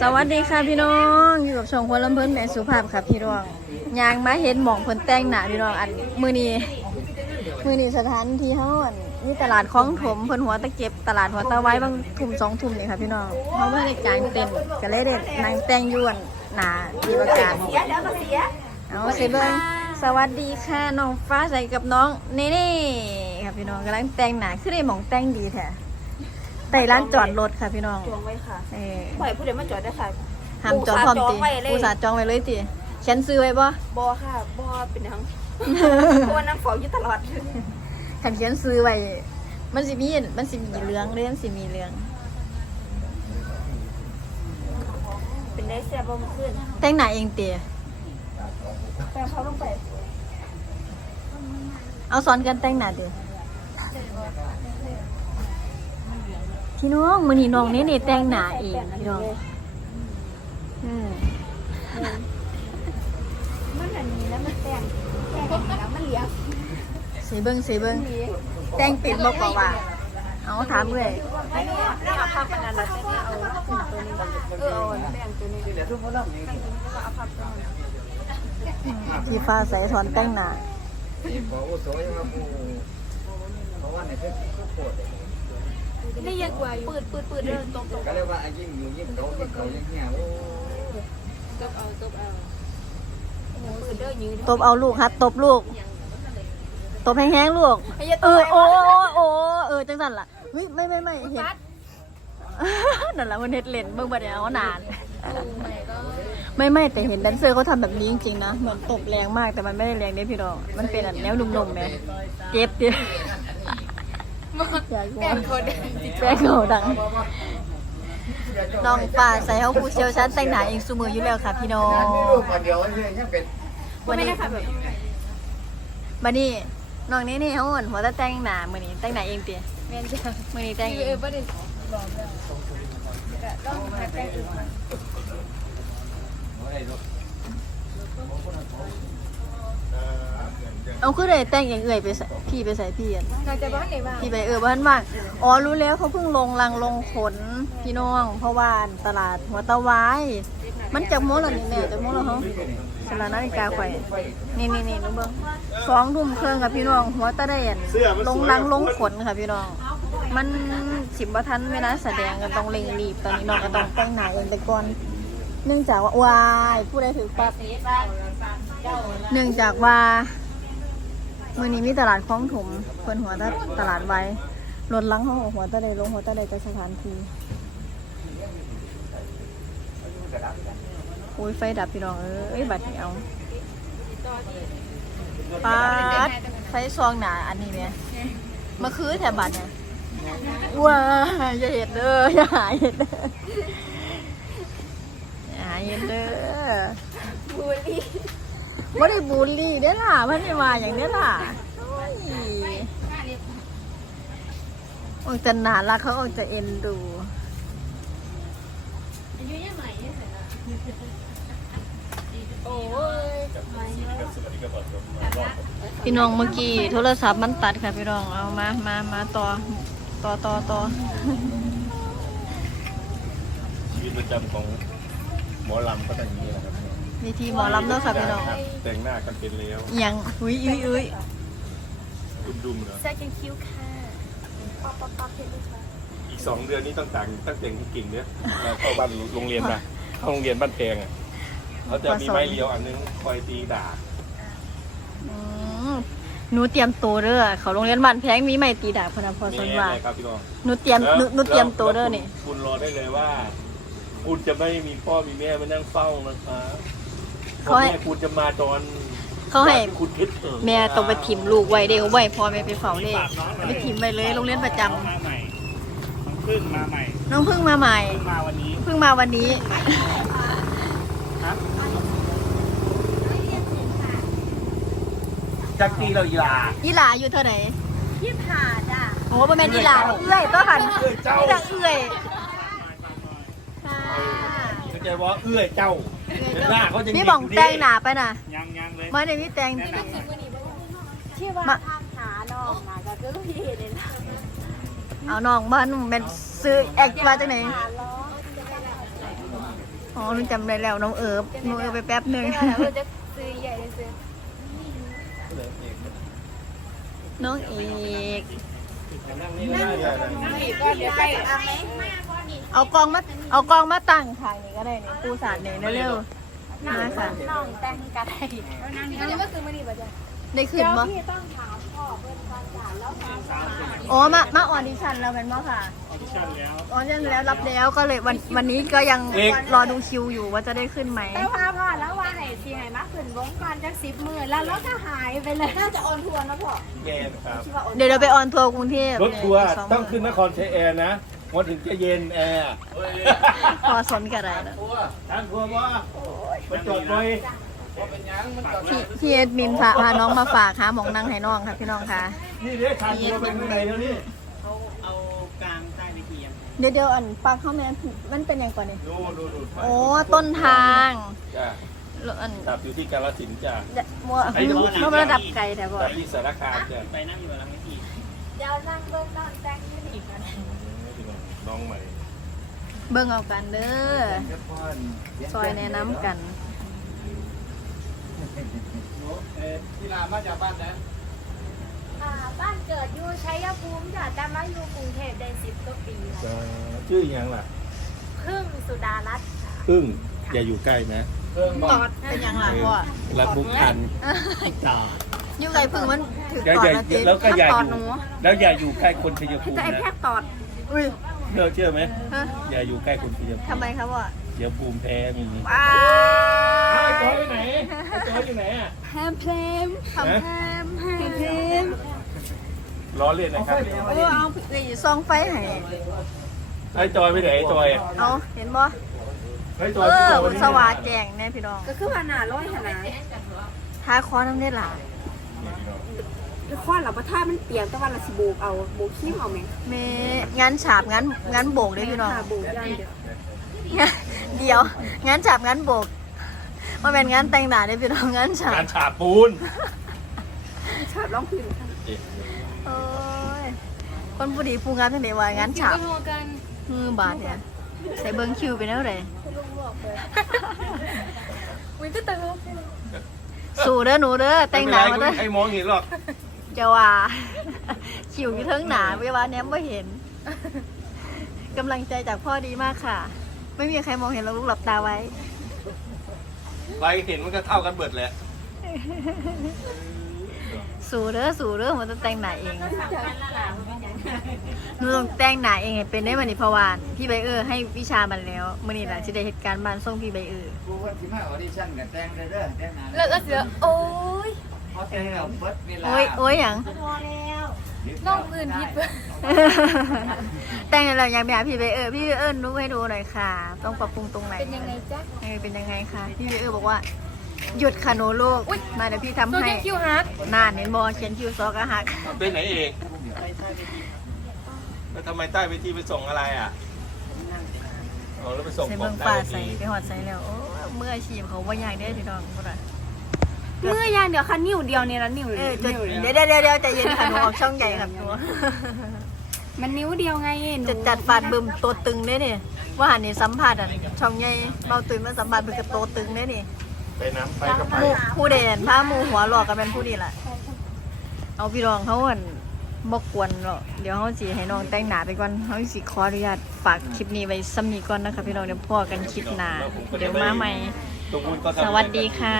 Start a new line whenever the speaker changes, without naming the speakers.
สวัสดีค่ะพี่น้องอยู่กับช่องคนลำเพิ่นแม่สุภาพค่ะพี่น้องยางมาเห็นหมองเพิ่นแต่งหนาพี่น้องอันมือนี้มือนี้สถานที่เฮาอันนี่ตลาดคลองถมเพิ่นหัวตะเก็บตลาดหัวตะไว้บางทุ่มสองทุ่มนี่ค่ะพี่น้องเฮาบ่ได้กางเต็นท์ก็เลยได้นั่งแต่งยู่อันหนาดีประการเอาสิเบิ่งสวัสดีค่ะน้องฟ้าใสกับน้องเนเน่ค่ะพี่น้องกำลังแต่งหน้าคือได้หมองแต่งดีแท้ ใต้ร้านจอดรถค่ะพี่น้อง
จองไว้ค่ะ
เออ
ปล่อยผู้เดียวมาจอดได้ค่ะ
ห้ามจองพร้อมติ
จงไว้เลย
ผู้สาห์จองไว้เลยติฉันซื้อไว้บ่
บอค่ะบอเป็นหยังเพราะว่าน้ำฝนอยู่ตลอด
ขันเขียนซื้อไว้มันสิมีมันสิมีเหลืองเรื่องสิมีเหลือง
เป็นได้แซ่บบ่เมื่อคืน
แต่งหน้าเองเตีย
แฟนเขาลงไป
เอาสอนกันแต่งหน้าเตีย พี่น้องมื้อนี้น้องเนเน่แต่งหน้าเองพี่น้องอืม
มันอันนี้แล้วมันแต่งแต่งแล้วมันเหลียง
สิเบิ่งสิเบิ่งแต่งเป็นบ่ก็ว่า เอาถามเลย
ไม่นี่นี่เอาภาพมันนั้นแล้วนี่เอาตัวนี้เออเอาแป้งตัวนี้เดี๋ยวทุกคนลองนี่เอาภาพตัวนี้
พี่ฟ้าใสถอนแต่งหน้า
ที่บอกว่าสวยว่าผู้เพราะว่าในเฟซบุ๊กโพสต์
นี่ยังปืดปืดปืดเดินตรงตรง
ก็เรียกว่ายิ่งอยู่ยิ่งเขายิ่งเขายิ่งเหี้ยโอ้
ตบเอาตบเอาโอ้ปืดเดินยืน
ตบเอาลูกฮัดตบลูก ตบแห้งๆลูก เออโอ้โอ้เออจังสันล่ะเฮ้ยไม่ไม่ไม่เห็นนั่นแหละมันเน็ตเลนเบิ่งบัดเดี๋ยวานานไม่ไม่แต่เห็นแดนเซอร์เขาทำแบบนี้จริงๆนะเหมือนตบแรงมากแต่มันไม่ได้แรงเด้พี่น้องมันเป็นอันแนวนุ่มๆไหมเจ็บดิ แป้งเขาดังแป้งเขาดังน้องป่าใส่เขาผู้เชี่ยวชาญแต่งหน้าเองสูมืออยู่แล้วค่ะพี่น้อง
มีลูกคนเดียวเลยยังเป็น
วันนี้บันนี้น้องนี่นี่เขาอ่อนหัวตะแต่งหน้ามือนี้แต่งหน้าเองเตี๋ย
แม่นจ้ะ
มือนี้แต่งเอง
เออบ่ได้บอกแล้วก็ต้องมาแต่งอีก
เอาคือเลยแต่งเองเอื่อยไปใส่พี่ไปใส่พี่อัน
น่าจะบ้านไหนบ้าง
พี่ไปเออบ้านว่างอ๋อรู้แล้วเขาเพิ่งลงรังลงขนพี่น้องเพราะว่าตลาดหัวตะไวายมันจากโมแล้วนี่แม่จากโมแล้วเขาสลานาฬิกาไข่นี่นี่นี่นูเบิ้งสองทุ่มเครื่องกับพี่น้อง หัวตะได้อันลงรังลงขนค่ะพี่น้อง มันสิบวัทันเวลาแสดงก็ต้องเร่งรีบตอนนี้น้องก็ต้องแต่งหน้าเองแต่ก่อนเนื่องจากว่าวายผู้ใดถือปั๊บเนื่องจากว่า มื่อนี้มีตลาดคล้องถมเพิ่นหัวตะตลาดไว้รถลังเขาหัวตะใดลงหัวตะใดก็สถานที่โอ้ยไฟดับพี่น้องเอ้ยบัดนี้เอาปาดไฟซองหนาอันนี้เนี่ยมาคือแถบบัดเนี่ยว้าอย่าเห็ดเด้ออย่าหายเห็ดเด้ออย่าหาเห็ดเด้อ
บูลลี่
ไม่ได้บูลลี่เด้อล่ะมันไม่าอย่างเด้อล่ะโอ้ยออกจะน่ารักเขาออกจะเอ็นดู
โอ้ย
พี่น้องเมื่อกี้โทรศัพท์มันตัดค่ะพี่น้องเอามามามาต่อต่อต่อต่อ
ชีวิตประจำของหมอลำก็ต่างนี้แหละครับ
วิธีหมอลำเด้วยค่ะพี่น้อง
แต่งหน้ากันเป็นแล้ว
อิหยังอุ้ยอุ้ยอุ้ย
ดุมๆเนาะ
แซ่กินคิ้วค่ะป๊อปป๊อปป๊อปเห็นไหมคะ
อีกสองเดือนนี้ต้องแต่งตั้งแต่งให้กิ่งเนี่ยเราเข้าบ้านโรงเรียนมาเข้าโรงเรียนบ้านแพงอะเขาจะมีไม้เรียวอันนึงคอยตีด่า
อืมหนูเตรียมตัวเด้อเขาโรงเรียนบ้านแพงมีไม่ตีดาบพนันพอสนว่า
เลยครับพี่น้อง
หนูเตรียมหนูหนูเตรียมตัวเด้อ
แล้ว
นี่
คุณรอได้เลยว่า คุณจะไม่มีพ่อมีแม่มานั่งเฝ้านะคะ พ่อแม่คุณจะมาตอน
เขาให้
คุณคิดเออ
แม่ต้องไปถิ่มลูกไว้เด็กไว้พอแม่ไปเฝ้าเลยไปถิ่มไปเลยโรงเรียนประจำ
มาใหม่น้องพึ่งมาใหม่
น้องเพิ่งมาใหม่
มาวันนี้
เพิ่งมาวันนี้
จักรีเราอีลา
อีหลาอยู่เท่าไหร่
ยี่ผ่าจ้ะ
โอ้ประมาณอีหลาเอื้อยตัวหันนี่จะเอื้อยค่ะ
เข้าใจว่าเอื้อยเจ้า หน้าเขาจะ
นี่บ่องแต่งหนาไปน่ะ
ยังยังเลย
ไม่ได้มีแต่ง
แนะนำหน่อย
ที่ว่า
มา
ภาพหาน้องนะก็คือพี่เลยนะ
เอาน้องบ้านเป็นซื้อแอคมาจากไหน
หาล้อ
อ๋อหนูจำได้แล้วน้องเอิบน้องเอิบไปแป๊บหนึง
เดี๋ยวเราจะซื้อใหญ่เลยซื้อ
น้องเอก
เอา
กองมาเอากองมาตั้งค่ะนี่ก็ได้นี่ปูสาดนี่เร็วๆมาค่ะ
น้องแต่งกันได้อันนี้ก็คือไม่ดีป่ะจ๊ะ
ได้ขึ้นมั้
ยต้องถามพ่อเพื่อนก่อนจ้ะแล้วถาม
อ๋อมามาออดิชั่นแล้วเป็นบ่ค่ะ
ชั่นแล้ว
ออดิชั่นแล้วรับแล้วก็เลยวันวันนี้ก็ยังรอดูคิวอยู่ว่าจะได้ขึ้นไหม
แล้วพาพ่อแล้วว่าไหนทีไหนมาขึ้นวงก่อนจักสิบมือแล้วแล้วก็หายไปเลยน่าจะออนทัวร์นะพ่อ
แย่นะครับ
เดี๋ยวเราไปออนทัวร์กรุงเทพ
รถทัวร์
สห
ต้อง
มื่
ขึ้นนครชัยแอร์นะวันถึงจะเย็นแอร์
พอสนกันได้แล้ว
ทางทัวร์ว่าไปจอดไว้
พี่พี่เอ็ดมินพาพาน้องมาฝากหาหมองนั่งให้น้องค่ะพี่น้องค่ะ
นี่เด้ทางทัวร์เป็นข้างในแล้วนี่
เขาเอากลางใต้ เวทียัง
เดี๋ยวเดี๋ยวอันปากเข้าแม่มันเป็นยังก่อนนี่
ดูดูดูไป
โอ้ต้นทาง
จ้า
แล้วอัน
ครับอยู่ที่กาลสินธุ์จ้า
มัวมันระดับไกลแต่บ่
กับที่สารคามจ้า
ไปนั่งอยู่หลังเวที
เดี๋ยวนั่งเบิ้งนอนแต่งยืนอีกนะ
น้องใหม่
เบิ่งเอากันเด้อซอยแนะนำกัน
ที่ลามาจากบ้านนะ
อ่าบ้านเกิดอยู่ชัยภูมิจ้ะแต่มาอยู่กรุงเทพได้สิบกว่าปีแล้ว
ชื่อยังล่ะ
พึ่งสุดารัตน์ค่ะ
พึ่งอย่าอยู่ใกล้นะ
เพิ่มบ
ต
อ
อดเป็นยังล่ะพ่อ
รักบุกทัน
ต่อ
อยู่ไกลพึ่งมันถือ
อย่า
ตอด
อย่า
นะติ
แล้วก็อย่า
ต
อ
อด
ยู่
หนู
แล้วอย่าอยู่ใกล้คนชัยภูมิ
แต่ไอ้
นะ
แพทย์ตอด
อุ้ย
เลิกเชื่อไหม
ฮะ
อย่าอยู่ใกล้คนชัยภูมิ
ทำไมครับพ่อ
เดี๋ยวภูมิแพ้มี
ว้า
ไอ้จอยอยู่ไหนไอ้จอยอยู่ไหนอะ
แฮมเพลมทำแฮมแฮมเพลม
ล้อเล่นนะครับ
โอ้เอาไปซองไฟให้
ไอ้จอยไปไหนไอ้จอย
เอาเห็นบ่
ไอ้จ
เอ
อย
อ
พี่จอยวันนี้
สว่างแจ้งแน่พี่น้อง
ก็คือว่าหนาร้อยขนาด
ทาคอน้ำได้หลาย
คือข้อเราประท่ามันเปียกแต่ว่าเราสิโบกเอาโบกขี้เอาไหม
เมงานฉาบงานงานโบกเด้อพี่น้อง
ค่ะโบกย่างเดียว
เดี๋ยวงานฉาบงานโบกมาเป็นงานแต่งหน้าได้อพี่น้องงานฉาบ
การฉาบปูน
ชอบร้องเพลง
โอ้ยคนผู้ดีผู้งานทั้งเดว่างานฉาบมือบาดเนี่ยใส่เบิ้งคิวไปแล้วเลย
อุ้ยก็เติม
สู่เด้อหนูเด้อแต่งหน้ามา
ไม่
เด้
เป็
อ
ไรใครมองเห็นหรอก
จะว่าคิวอยู่เทั้งหนาเวลาเนี้ยไม่เห็นกำลังใจจากพ่อดีมากค่ะ ไม่มีใครมองเห็นเราลูกหลับตาไว้
ใครเห็นมันก็เท่ากันเบิดแหละ
สู่เด้อสู่เด้อมันต้องแต่งหน้าเองหนูต้องแต่งหน้าเองให้เป็นได้มันนี่เพราะว่าพี่ใบเออร์ให้วิชามันแล้วมื่อนี้แหละจะได้เหตุการณ์บ้านส่งพี่ใบเออร์
กูว่าที่มาออดิชั่นกับแต่งเด้อเด้อแต่งนาน
แล้วก็เสือโอ้ย
เขาแต่งแล้วเบิดเวลา
โอ้ยโอ้ยอย่าง
พอแล้วน้องอื่นผิดเบอร์
แต่งแล้วอยากไปหาพี่ใบเออร์พี่ใบเออร์นุกให้ดูหน่อยค่ะ ต้องปรับปรุงตรงไหน
เป็นยังไงจ๊ะ
เออเป็นยังไงคะพี่ใบเออร์บอกว่า หยุดค่ะหนูลูกมาเดี๋ยวพี่ทำ
ตัว
ให้
เด็กคิวฮาร์ด
นานเห็นบอเขียนคิวซอกอะหัก
เป็นไหนเองแล้วทำไมใต้เวทีไปส่งอะไรอะอ๋อแล้วไปส่ง
ใส่
ขอ
เมื
ง
อง
ใต้
ป่า
เว
ใส่
ที
ไปหอดใส่แล้วโอ้เมื่ออาชีพเขาว่าอยากได้พี่น้องพูดอะ
เมื่อยางเดียวค่ะนิ้วเดียวเนี่ยละนิ้ว
เออ
นิ้ว
เดี๋ยวเดี๋ยวเดี๋ยวเดี๋ยวใจเย็นค่ะหนูออกช่องใหญ่ครับหนู
มันนิ้วเดียวไงหนู
จะจัดฟาดบึมตัวตึงได้เนี่ยว่าหันนี่สัมผัสอะช่องใหญ่เบาตื่นมาสัมผัสเป็นกระโตตึงได้นี่
ไปน้ำไปกับไป
หมูผู้เด่นผ้าหมูหัวหลอกกันเป็นผู้ดีแหละเอาพี่รองเขาอันบกวนหรอกเดี๋ยวเขาสีให้น้องแต่งหนาไปก่อนเขาสิขออนุญาตฝากคลิปนี้ไว้ซ้ำนี้ก่อนนะคะพี่น้องเดี๋ยวพ่อกันคลิปหนาเดี๋ยวมาใหม่
ตรงนู้นก็ทำ
สวัสดีค่ะ